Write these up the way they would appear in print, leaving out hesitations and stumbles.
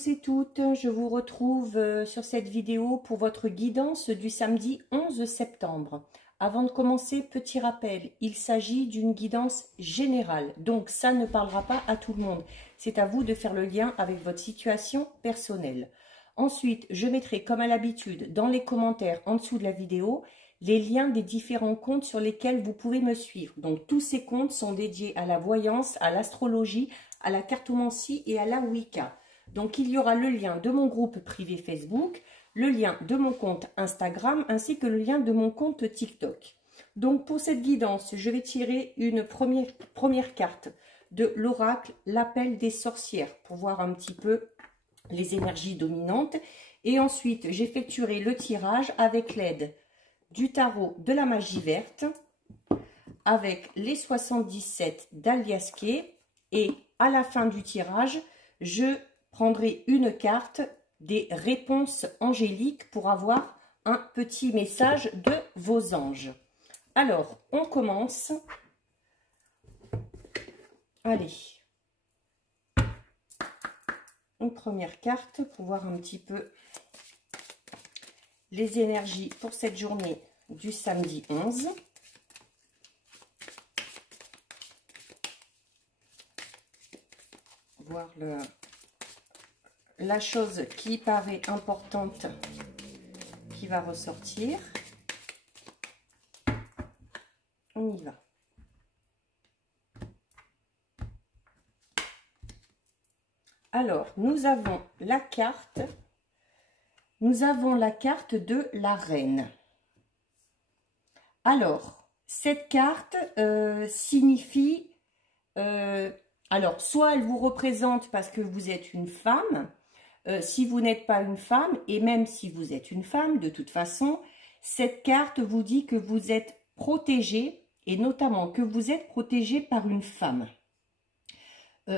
tous et toutes, je vous retrouve sur cette vidéo pour votre guidance du samedi 11 septembre. Avant de commencer, petit rappel, il s'agit d'une guidance générale, donc ça ne parlera pas à tout le monde. C'est à vous de faire le lien avec votre situation personnelle. Ensuite, je mettrai comme à l'habitude dans les commentaires en dessous de la vidéo les liens des différents comptes sur lesquels vous pouvez me suivre. Donc tous ces comptes sont dédiés à la voyance, à l'astrologie, à la cartomancie et à la Wicca. Donc il y aura le lien de mon groupe privé Facebook, le lien de mon compte Instagram ainsi que le lien de mon compte TikTok. Donc pour cette guidance, je vais tirer une première carte de l'oracle, l'appel des sorcières, pour voir un petit peu les énergies dominantes. Et ensuite, j'effectuerai le tirage avec l'aide du tarot de la magie verte, avec les 77 d'Aliasquet, et à la fin du tirage, je prendrai une carte des réponses angéliques pour avoir un petit message de vos anges. Alors, on commence. Allez. Une première carte pour voir un petit peu les énergies pour cette journée du samedi 11. Voir la chose qui paraît importante qui va ressortir. On y va. Alors, nous avons la carte de la reine. Alors, cette carte signifie, alors, soit elle vous représente parce que vous êtes une femme, si vous n'êtes pas une femme, et même si vous êtes une femme, de toute façon, cette carte vous dit que vous êtes protégé, et notamment que vous êtes protégé par une femme.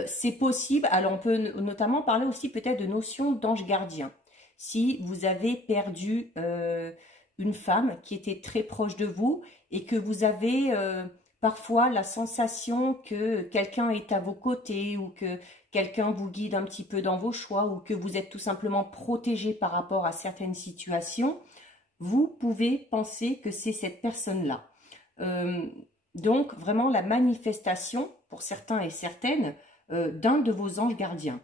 C'est possible, alors on peut notamment parler aussi peut-être de notion d'ange gardien. Si vous avez perdu une femme qui était très proche de vous et que vous avez parfois la sensation que quelqu'un est à vos côtés ou que quelqu'un vous guide un petit peu dans vos choix ou que vous êtes tout simplement protégé par rapport à certaines situations, vous pouvez penser que c'est cette personne-là. Donc vraiment la manifestation, pour certains et certaines, d'un de vos anges gardiens.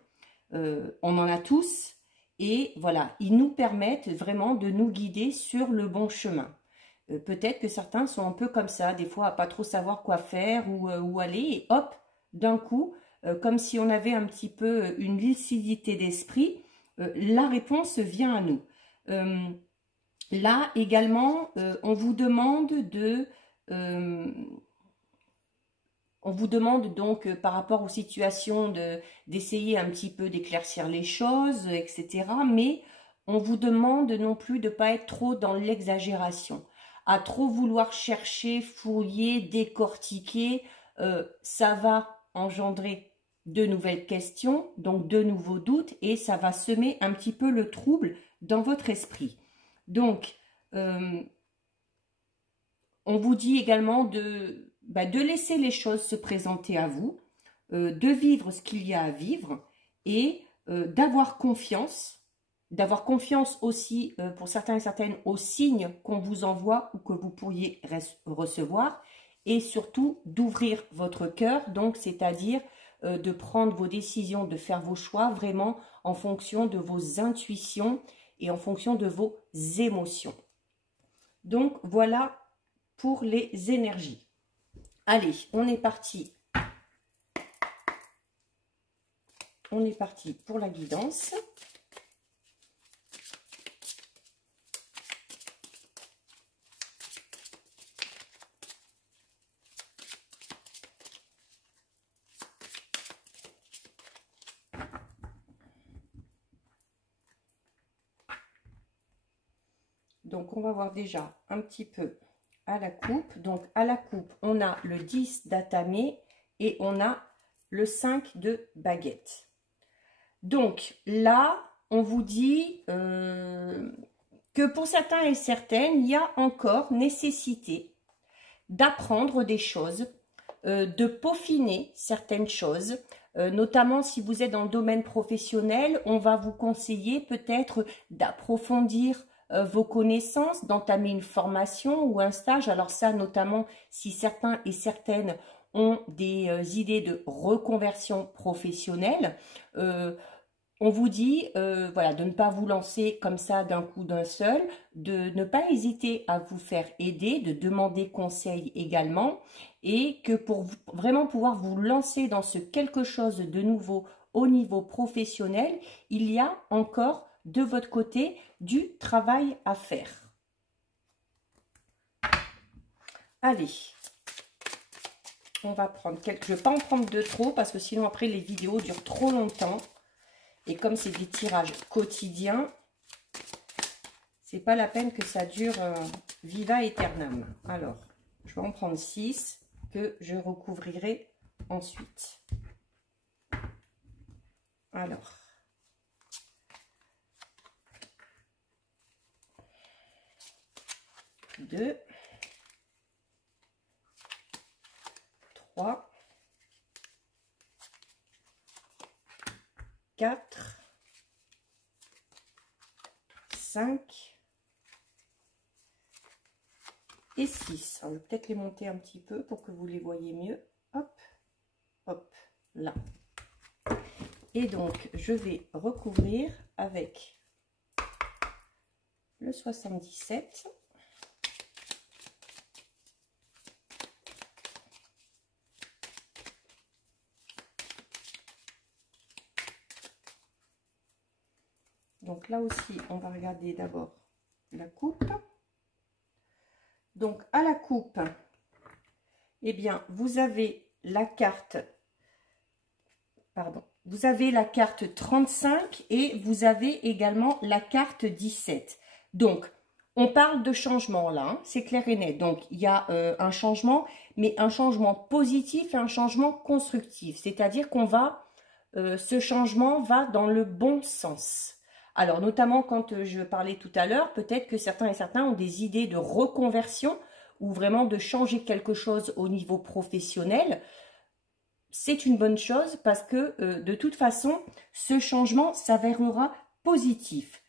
On en a tous et voilà, ils nous permettent vraiment de nous guider sur le bon chemin. Peut-être que certains sont un peu comme ça, des fois à pas trop savoir quoi faire ou où aller et hop, d'un coup, comme si on avait un petit peu une lucidité d'esprit, la réponse vient à nous. Là également, on vous demande donc par rapport aux situations d'essayer un petit peu d'éclaircir les choses, etc. Mais on vous demande non plus de ne pas être trop dans l'exagération. À trop vouloir chercher, fouiller, décortiquer, ça va engendrer de nouvelles questions, donc de nouveaux doutes, et ça va semer un petit peu le trouble dans votre esprit. Donc, on vous dit également de laisser les choses se présenter à vous, de vivre ce qu'il y a à vivre et d'avoir confiance aussi pour certains et certaines aux signes qu'on vous envoie ou que vous pourriez recevoir, et surtout d'ouvrir votre cœur, donc c'est-à-dire de prendre vos décisions, de faire vos choix vraiment en fonction de vos intuitions et en fonction de vos émotions. Donc voilà pour les énergies. Allez, on est parti. On est parti pour la guidance. Donc, on va voir déjà un petit peu à la coupe. Donc, à la coupe, on a le 10 d'atamé et on a le 5 de baguette. Donc, là, on vous dit que pour certains et certaines, il y a encore nécessité d'apprendre des choses, de peaufiner certaines choses, Notamment si vous êtes dans le domaine professionnel, on va vous conseiller peut-être d'approfondir vos connaissances, d'entamer une formation ou un stage. Alors ça, notamment si certains et certaines ont des idées de reconversion professionnelle, on vous dit voilà, de ne pas vous lancer comme ça d'un coup d'un seul, de ne pas hésiter à vous faire aider, de demander conseil également, et que pour vraiment pouvoir vous lancer dans ce quelque chose de nouveau au niveau professionnel, il y a encore de votre côté du travail à faire. Allez, on va prendre quelques... Je ne vais pas en prendre de trop parce que sinon après les vidéos durent trop longtemps. Et comme c'est des tirages quotidiens, c'est pas la peine que ça dure viva aeternam. Alors, je vais en prendre 6 que je recouvrirai ensuite. Alors, deux, 3, 4, 5 et 6. Alors, je vais peut-être les monter un petit peu pour que vous les voyez mieux. Hop, hop, là. Et donc, je vais recouvrir avec le 77. Donc là aussi, on va regarder d'abord la coupe. Donc à la coupe, eh bien, vous avez la carte, pardon, vous avez la carte 35 et vous avez également la carte 17. Donc, on parle de changement là, hein, c'est clair et net. Donc, il y a un changement, mais un changement positif et un changement constructif. C'est-à-dire qu'on va, ce changement va dans le bon sens. Alors, notamment quand je parlais tout à l'heure, peut-être que certains et certains ont des idées de reconversion ou vraiment de changer quelque chose au niveau professionnel. C'est une bonne chose parce que de toute façon, ce changement s'avérera positif.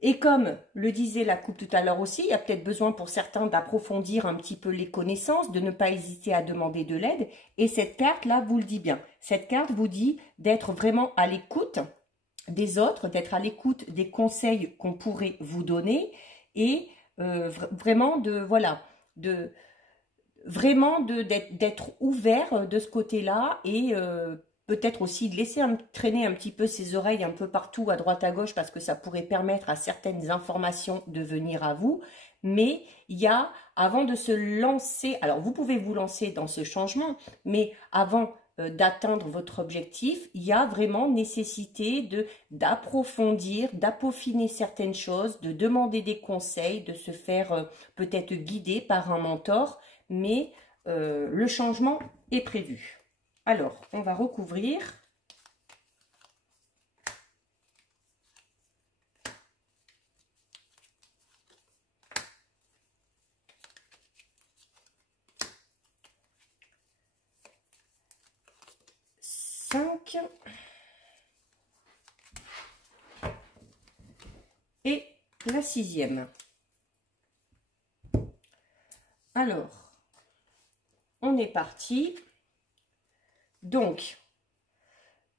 Et comme le disait la coupe tout à l'heure aussi, il y a peut-être besoin pour certains d'approfondir un petit peu les connaissances, de ne pas hésiter à demander de l'aide. Et cette carte-là vous le dit bien. Cette carte vous dit d'être vraiment à l'écoute des autres, d'être à l'écoute des conseils qu'on pourrait vous donner et vraiment d'être ouvert de ce côté-là et peut-être aussi de laisser traîner un petit peu ses oreilles un peu partout à droite à gauche parce que ça pourrait permettre à certaines informations de venir à vous. Mais il y a, avant de se lancer, alors vous pouvez vous lancer dans ce changement, mais avant d'atteindre votre objectif, il y a vraiment nécessité d'approfondir, d'appeaufiner certaines choses, de demander des conseils, de se faire peut-être guider par un mentor, mais le changement est prévu. Alors, on va recouvrir. Et la 6e. Alors, on est parti. Donc,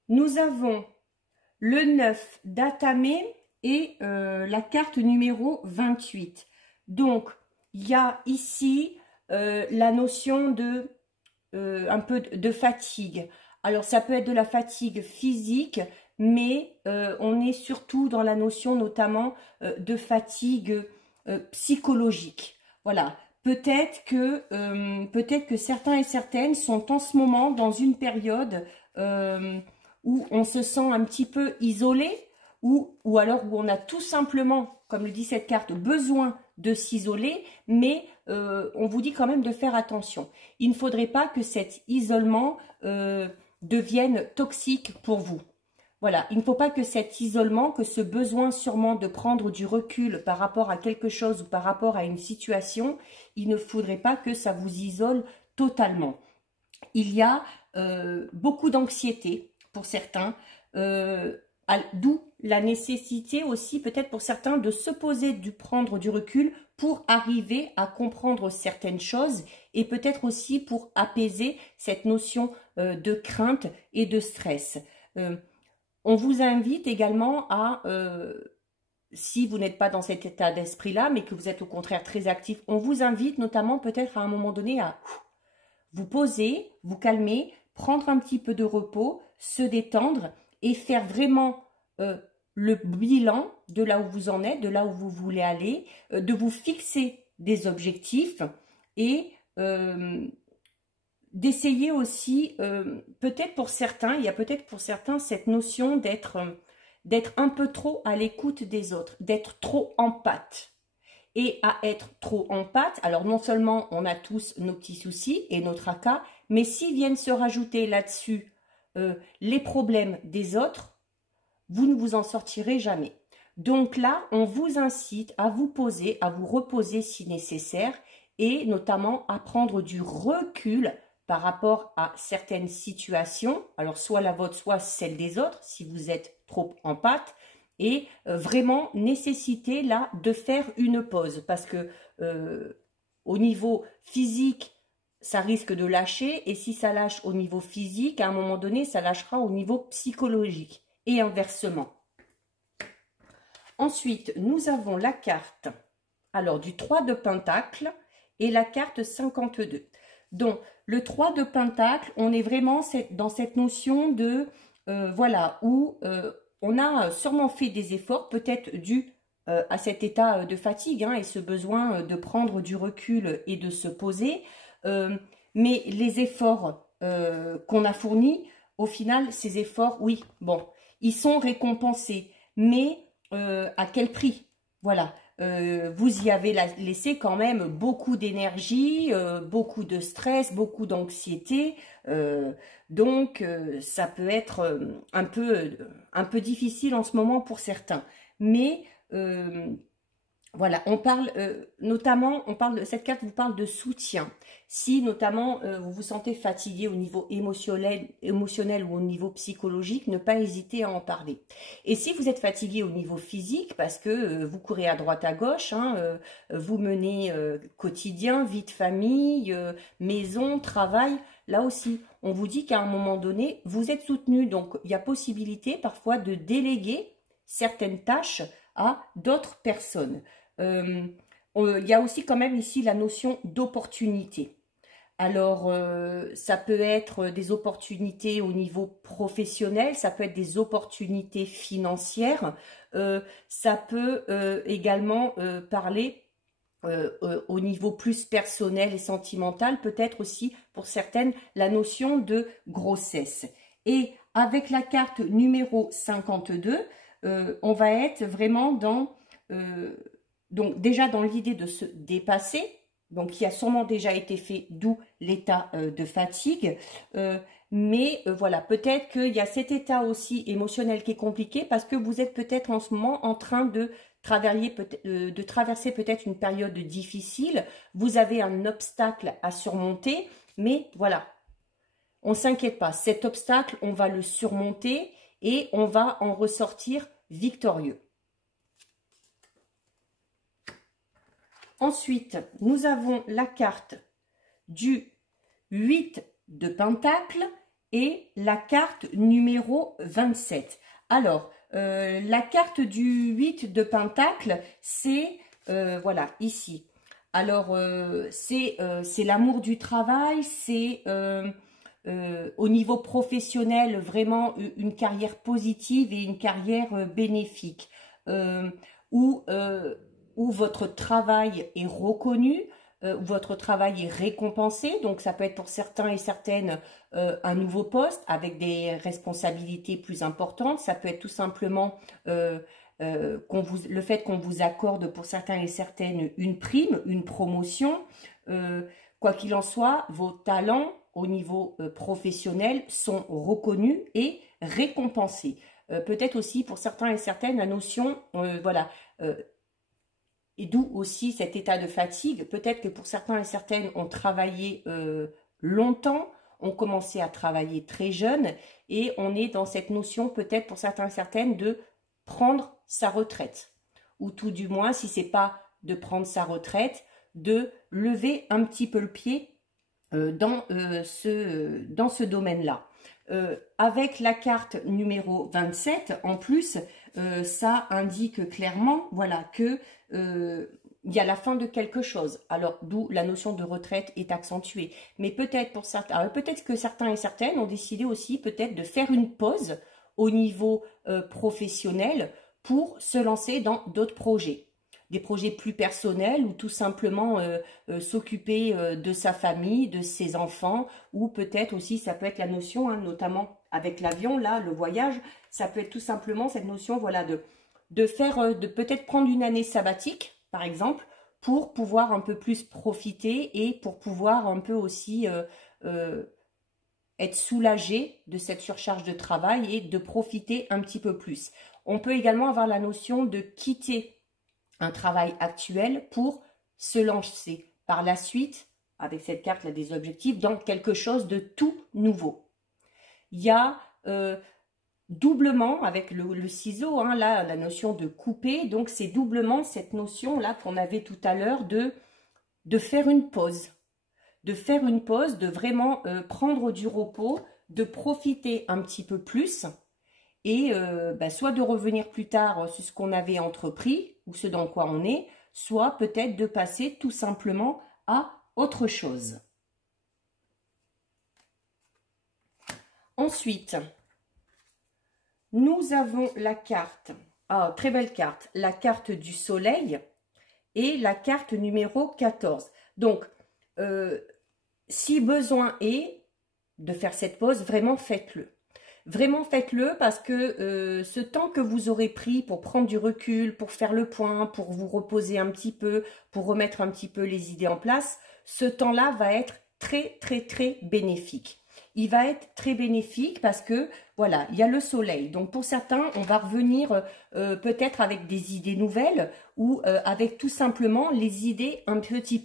nous avons le 9 d'Atamé et la carte numéro 28. Donc, il y a ici la notion de un peu de fatigue. Alors, ça peut être de la fatigue physique, mais on est surtout dans la notion notamment de fatigue psychologique. Voilà. Peut-être que certains et certaines sont en ce moment dans une période où on se sent un petit peu isolé ou alors où on a tout simplement, comme le dit cette carte, besoin de s'isoler, mais on vous dit quand même de faire attention. Il ne faudrait pas que cet isolement devienne toxique pour vous. Voilà, il ne faut pas que cet isolement, que ce besoin sûrement de prendre du recul par rapport à quelque chose ou par rapport à une situation, il ne faudrait pas que ça vous isole totalement. Il y a beaucoup d'anxiété pour certains, d'où la nécessité aussi peut-être pour certains de se poser, de prendre du recul pour arriver à comprendre certaines choses et peut-être aussi pour apaiser cette notion de crainte et de stress. On vous invite également à, si vous n'êtes pas dans cet état d'esprit-là, mais que vous êtes au contraire très actif, on vous invite notamment peut-être à un moment donné à vous poser, vous calmer, prendre un petit peu de repos, se détendre et faire vraiment le bilan de là où vous en êtes, de là où vous voulez aller, de vous fixer des objectifs et d'essayer aussi, peut-être pour certains, il y a peut-être pour certains cette notion d'être un peu trop à l'écoute des autres, d'être trop empathe. Et à être trop empathe, alors non seulement on a tous nos petits soucis et nos tracas, mais s'ils viennent se rajouter là-dessus les problèmes des autres, vous ne vous en sortirez jamais. Donc là, on vous incite à vous poser, à vous reposer si nécessaire, et notamment à prendre du recul par rapport à certaines situations, alors soit la vôtre, soit celle des autres, si vous êtes trop empathe, et vraiment nécessiter là de faire une pause, parce que au niveau physique, ça risque de lâcher, et si ça lâche au niveau physique, à un moment donné, ça lâchera au niveau psychologique, et inversement. Ensuite, nous avons la carte alors du 3 de Pentacle et la carte 52. Donc, le 3 de Pentacle, on est vraiment dans cette notion de, voilà, où on a sûrement fait des efforts, peut-être dû à cet état de fatigue et ce besoin de prendre du recul et de se poser. Mais les efforts qu'on a fournis, au final, ces efforts, oui, bon, ils sont récompensés. Mais à quel prix? Voilà. Vous y avez laissé quand même beaucoup d'énergie, beaucoup de stress, beaucoup d'anxiété. Donc, ça peut être un peu difficile en ce moment pour certains. Mais voilà, on parle notamment, cette carte vous parle de soutien. Si notamment vous vous sentez fatigué au niveau émotionnel ou au niveau psychologique, ne pas hésiter à en parler. Et si vous êtes fatigué au niveau physique, parce que vous courez à droite à gauche, vous menez quotidien, vie de famille, maison, travail, là aussi, on vous dit qu'à un moment donné, vous êtes soutenu. Donc, il y a possibilité parfois de déléguer certaines tâches à d'autres personnes. Il y a aussi quand même ici la notion d'opportunité. Alors, ça peut être des opportunités au niveau professionnel, ça peut être des opportunités financières, ça peut également parler au niveau plus personnel et sentimental, peut-être aussi pour certaines la notion de grossesse. Et avec la carte numéro 52, on va être vraiment dans, donc déjà dans l'idée de se dépasser, donc qui a sûrement déjà été fait, d'où l'état de fatigue. Mais voilà, peut-être qu'il y a cet état aussi émotionnel qui est compliqué parce que vous êtes peut-être en ce moment en train de traverser peut-être une période difficile. Vous avez un obstacle à surmonter, mais voilà, on ne s'inquiète pas. Cet obstacle, on va le surmonter et on va en ressortir victorieux. Ensuite, nous avons la carte du 8 de Pentacle et la carte numéro 27. Alors, la carte du 8 de Pentacle, c'est, voilà, ici. Alors, c'est l'amour du travail, c'est au niveau professionnel, vraiment une carrière positive et une carrière bénéfique. Où votre travail est reconnu, où votre travail est récompensé. Donc, ça peut être pour certains et certaines un nouveau poste avec des responsabilités plus importantes. Ça peut être tout simplement le fait qu'on vous accorde pour certains et certaines une prime, une promotion. Quoi qu'il en soit, vos talents au niveau professionnel sont reconnus et récompensés. Peut-être aussi pour certains et certaines la notion, voilà, et d'où aussi cet état de fatigue. Peut-être que pour certains et certaines, on travaillait longtemps, ont commencé à travailler très jeunes et on est dans cette notion peut-être pour certains et certaines de prendre sa retraite. Ou tout du moins, si c'est pas de prendre sa retraite, de lever un petit peu le pied dans ce domaine-là. Avec la carte numéro 27, en plus, ça indique clairement, voilà, que il y a la fin de quelque chose. Alors, d'où la notion de retraite est accentuée. Mais peut-être pour certains, peut-être que certains et certaines ont décidé aussi peut-être de faire une pause au niveau professionnel pour se lancer dans d'autres projets. Des projets plus personnels ou tout simplement s'occuper de sa famille, de ses enfants, ou peut-être aussi, ça peut être la notion, hein, notamment avec l'avion, là, le voyage, ça peut être tout simplement cette notion, voilà, de peut-être prendre une année sabbatique, par exemple, pour pouvoir un peu plus profiter et pour pouvoir un peu aussi être soulagé de cette surcharge de travail et de profiter un petit peu plus. On peut également avoir la notion de quitter un travail actuel pour se lancer par la suite, avec cette carte-là des objectifs, dans quelque chose de tout nouveau. Il y a doublement, avec le ciseau, hein, là, la notion de couper, donc c'est doublement cette notion-là qu'on avait tout à l'heure de faire une pause. De faire une pause, de vraiment prendre du repos, de profiter un petit peu plus et soit de revenir plus tard sur ce qu'on avait entrepris ou ce dans quoi on est, soit peut-être de passer tout simplement à autre chose. Ensuite, nous avons la carte, très belle carte, la carte du soleil et la carte numéro 14. Donc, si besoin est de faire cette pause, vraiment faites-le. Vraiment faites-le parce que ce temps que vous aurez pris pour prendre du recul, pour faire le point, pour vous reposer un petit peu, pour remettre un petit peu les idées en place, ce temps-là va être très, très, très bénéfique. Il va être très bénéfique parce que, voilà, il y a le soleil. Donc, pour certains, on va revenir peut-être avec des idées nouvelles ou avec tout simplement les idées un petit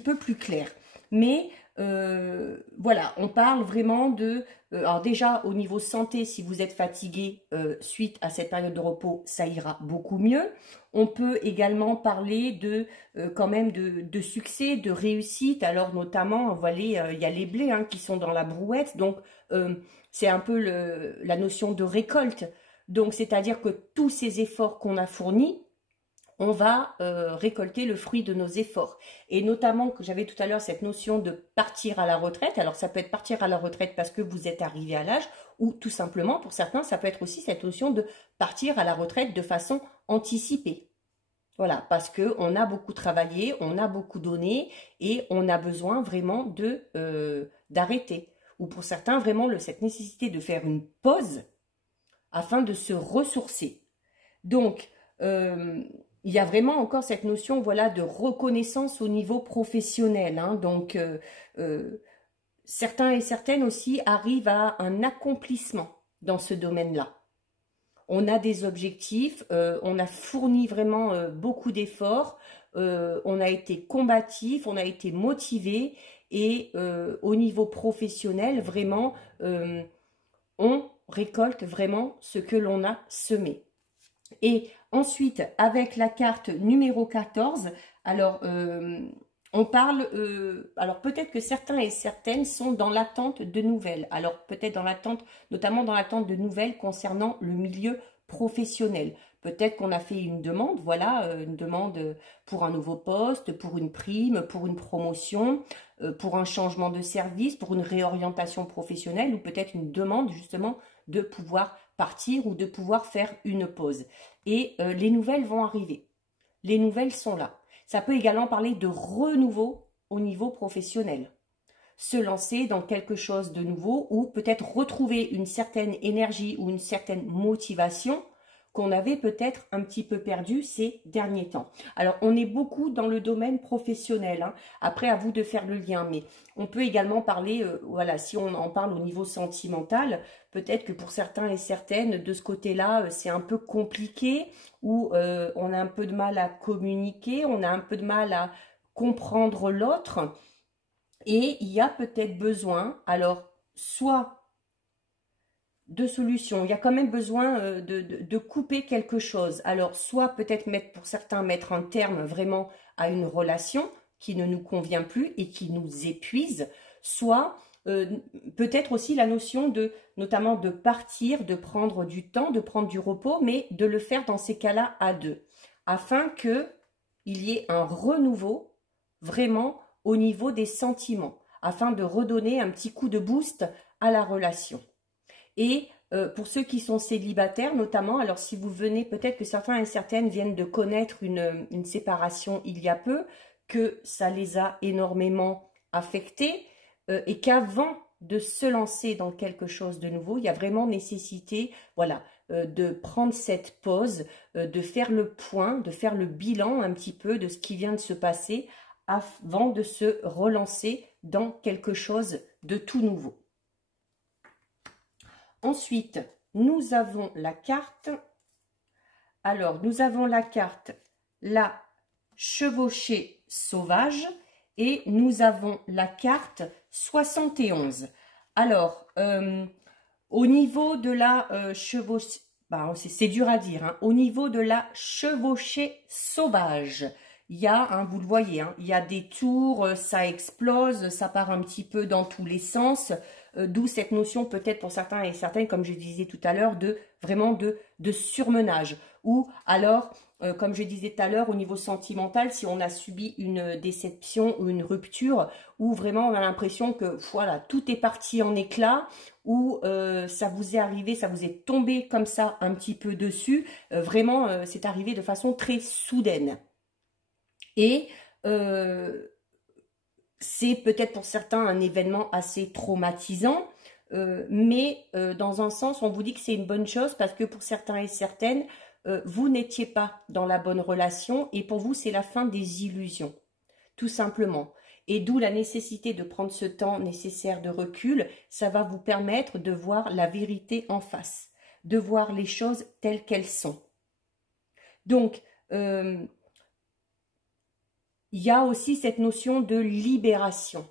peu plus claires. Mais voilà, on parle vraiment de... alors déjà, au niveau santé, si vous êtes fatigué suite à cette période de repos, ça ira beaucoup mieux. On peut également parler de quand même de succès, de réussite. Alors notamment, voilà, il y a les blés hein, qui sont dans la brouette. Donc, c'est un peu la notion de récolte. Donc, c'est-à-dire que tous ces efforts qu'on a fournis, on va récolter le fruit de nos efforts. Et notamment, que j'avais tout à l'heure cette notion de partir à la retraite. Alors, ça peut être partir à la retraite parce que vous êtes arrivé à l'âge, ou tout simplement, pour certains, ça peut être aussi cette notion de partir à la retraite de façon anticipée. Voilà, parce qu'on a beaucoup travaillé, on a beaucoup donné, et on a besoin vraiment d'arrêter. Ou pour certains, vraiment, cette nécessité de faire une pause afin de se ressourcer. Donc, il y a vraiment encore cette notion, voilà, de reconnaissance au niveau professionnel. Hein. Donc, certains et certaines aussi arrivent à un accomplissement dans ce domaine-là. On a des objectifs, on a fourni vraiment beaucoup d'efforts, on a été combatif, on a été motivé et au niveau professionnel, vraiment, on récolte vraiment ce que l'on a semé. Et ensuite, avec la carte numéro 14, alors on parle, alors peut-être que certains et certaines sont dans l'attente de nouvelles. Alors peut-être dans l'attente, notamment dans l'attente de nouvelles concernant le milieu professionnel. Peut-être qu'on a fait une demande, voilà, une demande pour un nouveau poste, pour une prime, pour une promotion, pour un changement de service, pour une réorientation professionnelle ou peut-être une demande justement de pouvoir partir ou de pouvoir faire une pause. Et les nouvelles vont arriver. Les nouvelles sont là. Ça peut également parler de renouveau au niveau professionnel. Se lancer dans quelque chose de nouveau ou peut-être retrouver une certaine énergie ou une certaine motivation qu'on avait peut-être un petit peu perdu ces derniers temps. Alors, on est beaucoup dans le domaine professionnel. Hein. Après, à vous de faire le lien. Mais on peut également parler, voilà, si on en parle au niveau sentimental, peut-être que pour certains et certaines, de ce côté-là, c'est un peu compliqué ou on a un peu de mal à communiquer, on a un peu de mal à comprendre l'autre. Et il y a peut-être besoin, alors, soit de solutions, il y a quand même besoin de couper quelque chose. Alors, soit peut-être mettre, pour certains, mettre un terme vraiment à une relation qui ne nous convient plus et qui nous épuise, soit peut-être aussi la notion de, notamment de partir, de prendre du temps, de prendre du repos, mais de le faire dans ces cas-là à deux, afin qu'il y ait un renouveau vraiment au niveau des sentiments, afin de redonner un petit coup de boost à la relation. Et pour ceux qui sont célibataires notamment, alors si vous venez, peut-être que certains et certaines viennent de connaître une séparation il y a peu, que ça les a énormément affectés et qu'avant de se lancer dans quelque chose de nouveau, il y a vraiment nécessité, voilà, de prendre cette pause, de faire le point, de faire le bilan un petit peu de ce qui vient de se passer avant de se relancer dans quelque chose de tout nouveau. Ensuite, nous avons la carte. Alors, nous avons la carte la chevauchée sauvage et nous avons la carte 71. Alors, au niveau de la chevauchée, c'est dur à dire, hein, au niveau de la chevauchée sauvage, il y a, hein, vous le voyez, hein, il y a des tours, ça explose, ça part un petit peu dans tous les sens, d'où cette notion peut-être pour certains et certaines, comme je disais tout à l'heure, de vraiment de surmenage. Ou alors, comme je disais tout à l'heure, au niveau sentimental, si on a subi une déception ou une rupture, où vraiment on a l'impression que voilà, tout est parti en éclats, ou ça vous est arrivé, ça vous est tombé comme ça un petit peu dessus, vraiment c'est arrivé de façon très soudaine. Et c'est peut-être pour certains un événement assez traumatisant, mais dans un sens, on vous dit que c'est une bonne chose parce que pour certains et certaines, vous n'étiez pas dans la bonne relation et pour vous, c'est la fin des illusions, tout simplement. Et d'où la nécessité de prendre ce temps nécessaire de recul, ça va vous permettre de voir la vérité en face, de voir les choses telles qu'elles sont. Donc, il y a aussi cette notion de libération,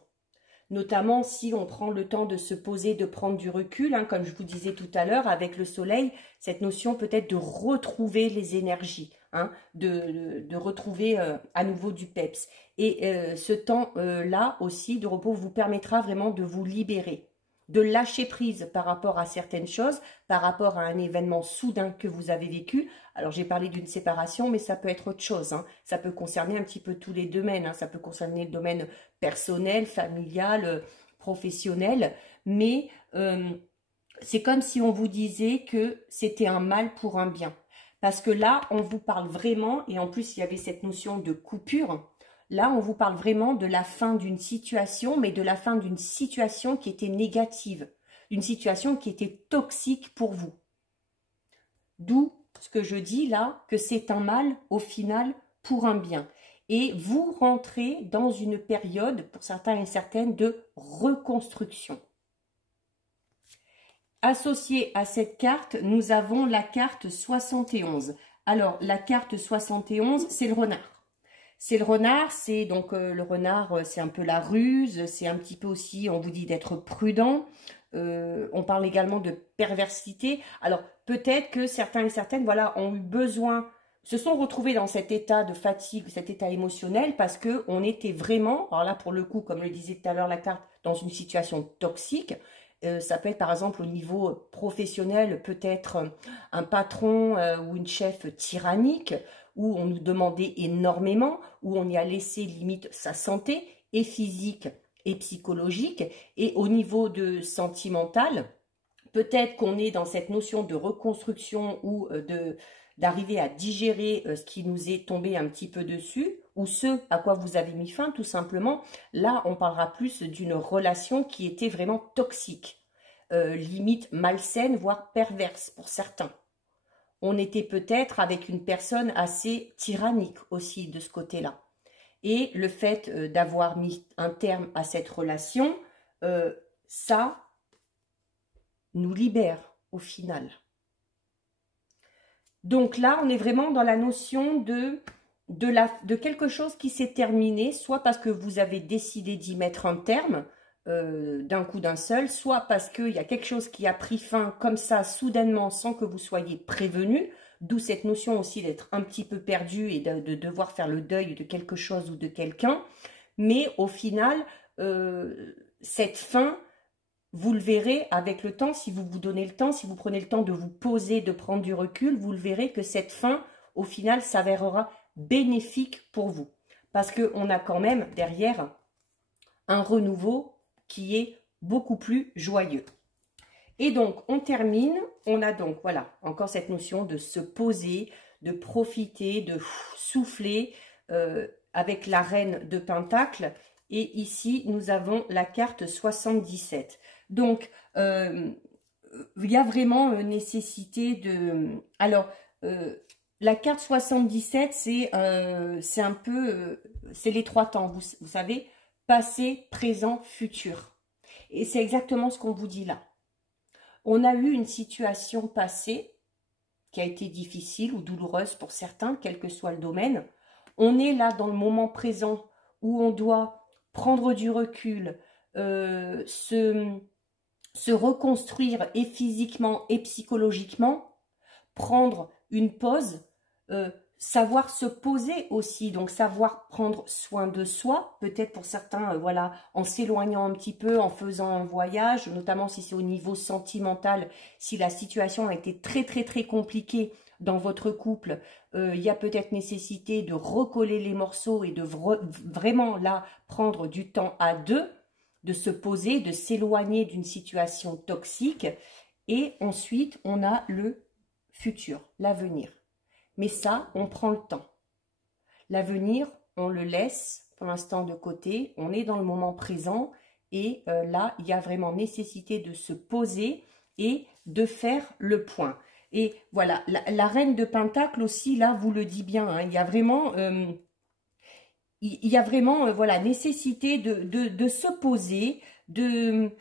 notamment si on prend le temps de se poser, de prendre du recul, hein, comme je vous disais tout à l'heure, avec le soleil, cette notion peut-être de retrouver les énergies, hein, de retrouver à nouveau du peps. Et ce temps-là aussi de repos vous permettra vraiment de vous libérer, de lâcher prise par rapport à certaines choses, par rapport à un événement soudain que vous avez vécu. Alors, j'ai parlé d'une séparation, mais ça peut être autre chose, hein. Ça peut concerner un petit peu tous les domaines, hein. Ça peut concerner le domaine personnel, familial, professionnel. Mais c'est comme si on vous disait que c'était un mal pour un bien. Parce que là, on vous parle vraiment, et en plus, il y avait cette notion de coupure. Là, on vous parle vraiment de la fin d'une situation, mais de la fin d'une situation qui était négative, d'une situation qui était toxique pour vous. D'où ce que je dis là, que c'est un mal au final pour un bien. Et vous rentrez dans une période, pour certains et certaines, de reconstruction. Associée à cette carte, nous avons la carte 71. Alors, la carte 71, c'est le renard. C'est le renard, c'est donc le renard, c'est un peu la ruse, c'est un petit peu aussi, on vous dit d'être prudent. On parle également de perversité. Alors, peut-être que certains et certaines, voilà, ont eu besoin, se sont retrouvés dans cet état de fatigue, cet état émotionnel, parce que on était vraiment, alors là, pour le coup, comme le disait tout à l'heure la carte, dans une situation toxique. Ça peut être par exemple au niveau professionnel, peut-être un patron ou une chef tyrannique, où on nous demandait énormément, où on y a laissé limite sa santé, et physique et psychologique, et au niveau de sentimental, peut-être qu'on est dans cette notion de reconstruction ou d'arriver à digérer ce qui nous est tombé un petit peu dessus, ou ce à quoi vous avez mis fin tout simplement. Là, on parlera plus d'une relation qui était vraiment toxique, limite malsaine, voire perverse pour certains. On était peut-être avec une personne assez tyrannique aussi de ce côté-là. Et le fait d'avoir mis un terme à cette relation, ça nous libère au final. Donc là, on est vraiment dans la notion de quelque chose qui s'est terminé, soit parce que vous avez décidé d'y mettre un terme, d'un coup d'un seul, soit parce qu'il y a quelque chose qui a pris fin comme ça, soudainement, sans que vous soyez prévenu, d'où cette notion aussi d'être un petit peu perdu et de devoir faire le deuil de quelque chose ou de quelqu'un. Mais au final, cette fin, vous le verrez avec le temps, si vous vous donnez le temps, si vous prenez le temps de vous poser, de prendre du recul, vous le verrez que cette fin, au final, s'avérera bénéfique pour vous. Parce qu'on a quand même derrière un renouveau qui est beaucoup plus joyeux. Et donc, on termine, on a donc, voilà, encore cette notion de se poser, de profiter, de souffler avec la reine de Pentacle. Et ici, nous avons la carte 77. Donc, il y a vraiment nécessité de... Alors, la carte 77, c'est un peu... c'est les trois temps, vous savez, passé, présent, futur. Et c'est exactement ce qu'on vous dit là. On a eu une situation passée qui a été difficile ou douloureuse pour certains, quel que soit le domaine. On est là dans le moment présent où on doit prendre du recul, se reconstruire et physiquement et psychologiquement, prendre une pause, savoir se poser aussi, donc savoir prendre soin de soi, peut-être pour certains, voilà, en s'éloignant un petit peu, en faisant un voyage, notamment si c'est au niveau sentimental, si la situation a été très très très compliquée dans votre couple, il y a peut-être nécessité de recoller les morceaux et de vraiment là prendre du temps à deux, de se poser, de s'éloigner d'une situation toxique, et ensuite on a le futur, l'avenir. Mais ça, on prend le temps. L'avenir, on le laisse pour l'instant de côté. On est dans le moment présent. Et là, il y a vraiment nécessité de se poser et de faire le point. Et voilà, la reine de Pentacle aussi, là, vous le dit bien. Hein, il y a vraiment, voilà, nécessité de se poser, de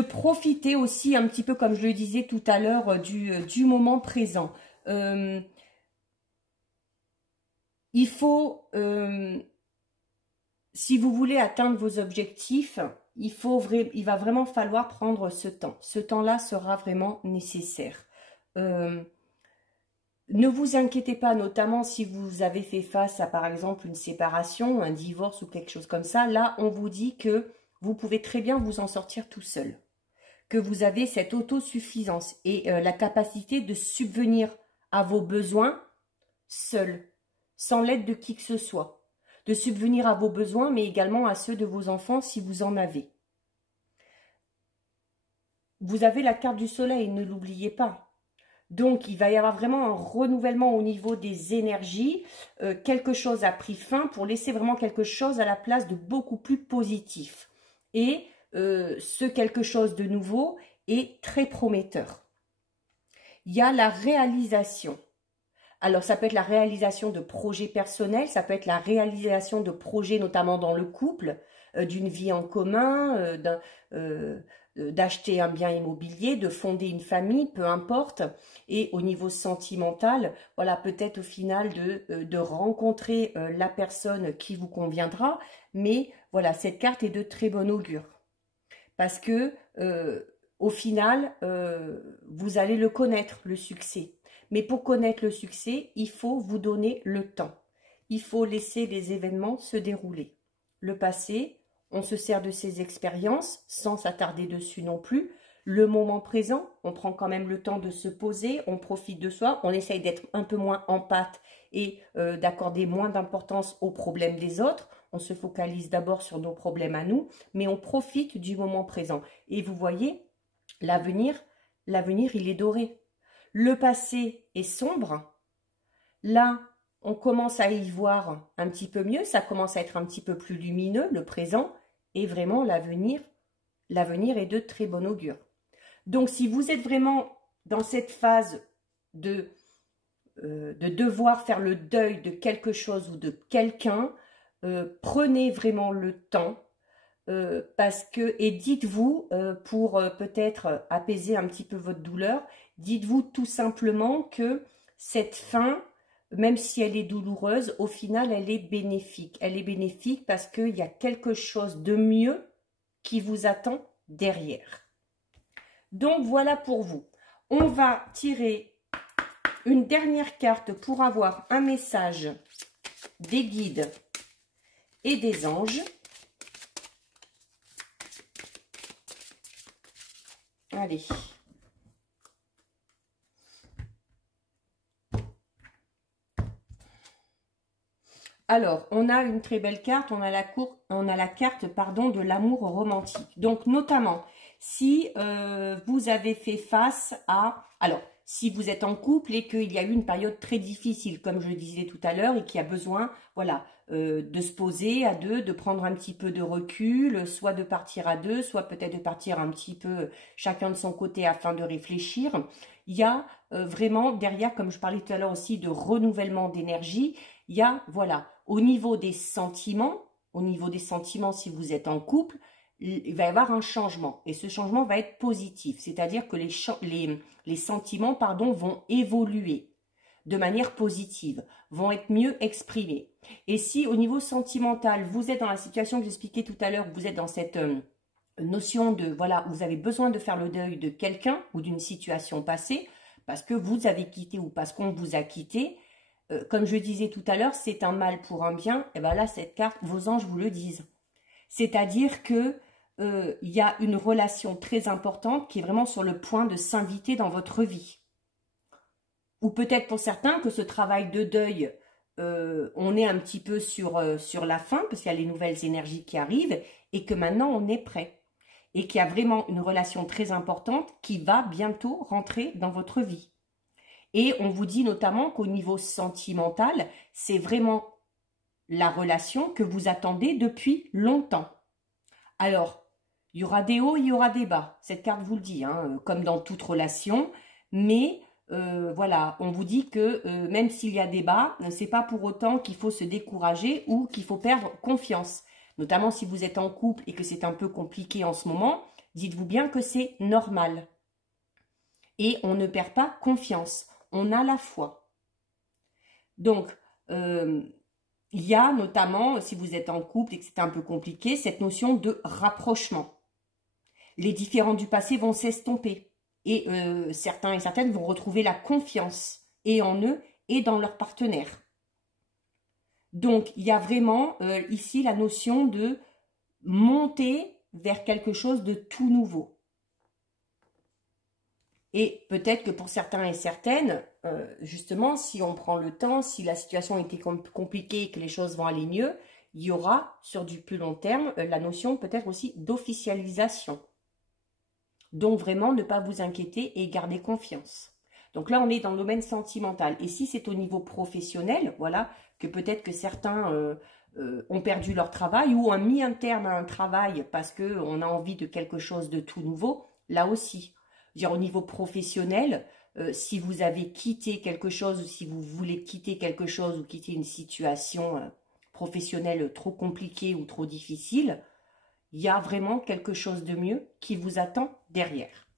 profiter aussi un petit peu, comme je le disais tout à l'heure, du moment présent. Il faut, si vous voulez atteindre vos objectifs, il va vraiment falloir prendre ce temps. Ce temps-là sera vraiment nécessaire. Ne vous inquiétez pas, notamment si vous avez fait face à, par exemple, une séparation, un divorce ou quelque chose comme ça. Là, on vous dit que vous pouvez très bien vous en sortir tout seul. Que vous avez cette autosuffisance et la capacité de subvenir à vos besoins seul, sans l'aide de qui que ce soit, de subvenir à vos besoins, mais également à ceux de vos enfants si vous en avez. Vous avez la carte du soleil, ne l'oubliez pas. Donc, il va y avoir vraiment un renouvellement au niveau des énergies. Quelque chose a pris fin pour laisser vraiment quelque chose à la place de beaucoup plus positif. Et ce quelque chose de nouveau est très prometteur. Il y a la réalisation. Alors, ça peut être la réalisation de projets personnels, ça peut être la réalisation de projets notamment dans le couple, d'une vie en commun, d'acheter un bien immobilier, de fonder une famille, peu importe. Et au niveau sentimental, voilà, peut-être au final de rencontrer la personne qui vous conviendra. Mais voilà, cette carte est de très bon augure. Parce que au final, vous allez le connaître, le succès. Mais pour connaître le succès, il faut vous donner le temps. Il faut laisser les événements se dérouler. Le passé, on se sert de ses expériences sans s'attarder dessus non plus. Le moment présent, on prend quand même le temps de se poser, on profite de soi, on essaye d'être un peu moins en pâte et d'accorder moins d'importance aux problèmes des autres. On se focalise d'abord sur nos problèmes à nous, mais on profite du moment présent. Et vous voyez, l'avenir, il est doré. Le passé est sombre. Là, on commence à y voir un petit peu mieux. Ça commence à être un petit peu plus lumineux, le présent. Et vraiment, l'avenir est de très bon augure. Donc, si vous êtes vraiment dans cette phase de devoir faire le deuil de quelque chose ou de quelqu'un, prenez vraiment le temps. Parce que, et dites-vous, pour peut-être apaiser un petit peu votre douleur, dites-vous tout simplement que cette fin, même si elle est douloureuse, au final, elle est bénéfique. Elle est bénéfique parce qu'il y a quelque chose de mieux qui vous attend derrière. Donc, voilà pour vous. On va tirer une dernière carte pour avoir un message des guides et des anges. Allez. Alors, on a une très belle carte, on a la carte pardon, de l'amour romantique. Donc, notamment, si vous avez fait face à... Alors, si vous êtes en couple et qu'il y a eu une période très difficile, comme je le disais tout à l'heure, et qu'il y a besoin, voilà, de se poser à deux, de prendre un petit peu de recul, soit de partir à deux, soit peut-être de partir un petit peu chacun de son côté afin de réfléchir. Il y a vraiment derrière, comme je parlais tout à l'heure aussi, de renouvellement d'énergie. Il y a, voilà, au niveau des sentiments, si vous êtes en couple, il va y avoir un changement. Et ce changement va être positif. C'est-à-dire que les sentiments, pardon, vont évoluer de manière positive, vont être mieux exprimés. Et si au niveau sentimental, vous êtes dans la situation que j'expliquais tout à l'heure, vous êtes dans cette notion de, voilà, vous avez besoin de faire le deuil de quelqu'un ou d'une situation passée, parce que vous avez quitté ou parce qu'on vous a quitté, comme je disais tout à l'heure, c'est un mal pour un bien, et bien là, cette carte, vos anges vous le disent. C'est-à-dire que il y a une relation très importante qui est vraiment sur le point de s'inviter dans votre vie. Ou peut-être pour certains que ce travail de deuil, on est un petit peu sur la fin, parce qu'il y a les nouvelles énergies qui arrivent, et que maintenant on est prêt. Et qu'il y a vraiment une relation très importante qui va bientôt rentrer dans votre vie. Et on vous dit notamment qu'au niveau sentimental, c'est vraiment la relation que vous attendez depuis longtemps. Alors, il y aura des hauts, il y aura des bas. Cette carte vous le dit, hein, comme dans toute relation. Mais voilà, on vous dit que même s'il y a des bas, c'est pas pour autant qu'il faut se décourager ou qu'il faut perdre confiance. Notamment si vous êtes en couple et que c'est un peu compliqué en ce moment, dites-vous bien que c'est normal. Et on ne perd pas confiance. On a la foi. Donc, il y a notamment, si vous êtes en couple et que c'est un peu compliqué, cette notion de rapprochement. Les différends du passé vont s'estomper. Et certains et certaines vont retrouver la confiance et en eux et dans leur partenaire. Donc, il y a vraiment ici la notion de monter vers quelque chose de tout nouveau. Et peut-être que pour certains et certaines, justement, si on prend le temps, si la situation était compliquée et que les choses vont aller mieux, il y aura, sur du plus long terme, la notion peut-être aussi d'officialisation. Donc vraiment, ne pas vous inquiéter et garder confiance. Donc là, on est dans le domaine sentimental. Et si c'est au niveau professionnel, voilà, que peut-être que certains ont perdu leur travail ou ont mis un terme à un travail parce qu'on a envie de quelque chose de tout nouveau, là aussi. Dire au niveau professionnel, si vous avez quitté quelque chose ou si vous voulez quitter quelque chose ou quitter une situation professionnelle trop compliquée ou trop difficile, il y a vraiment quelque chose de mieux qui vous attend derrière.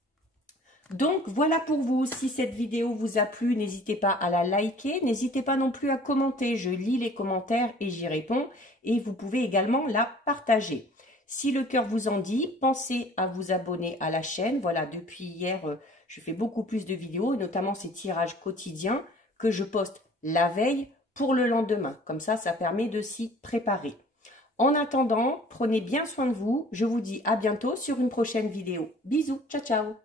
Donc voilà pour vous, si cette vidéo vous a plu, n'hésitez pas à la liker, n'hésitez pas non plus à commenter, je lis les commentaires et j'y réponds et vous pouvez également la partager. Si le cœur vous en dit, pensez à vous abonner à la chaîne. Voilà, depuis hier, je fais beaucoup plus de vidéos, notamment ces tirages quotidiens que je poste la veille pour le lendemain. Comme ça, ça permet de s'y préparer. En attendant, prenez bien soin de vous. Je vous dis à bientôt sur une prochaine vidéo. Bisous, ciao, ciao.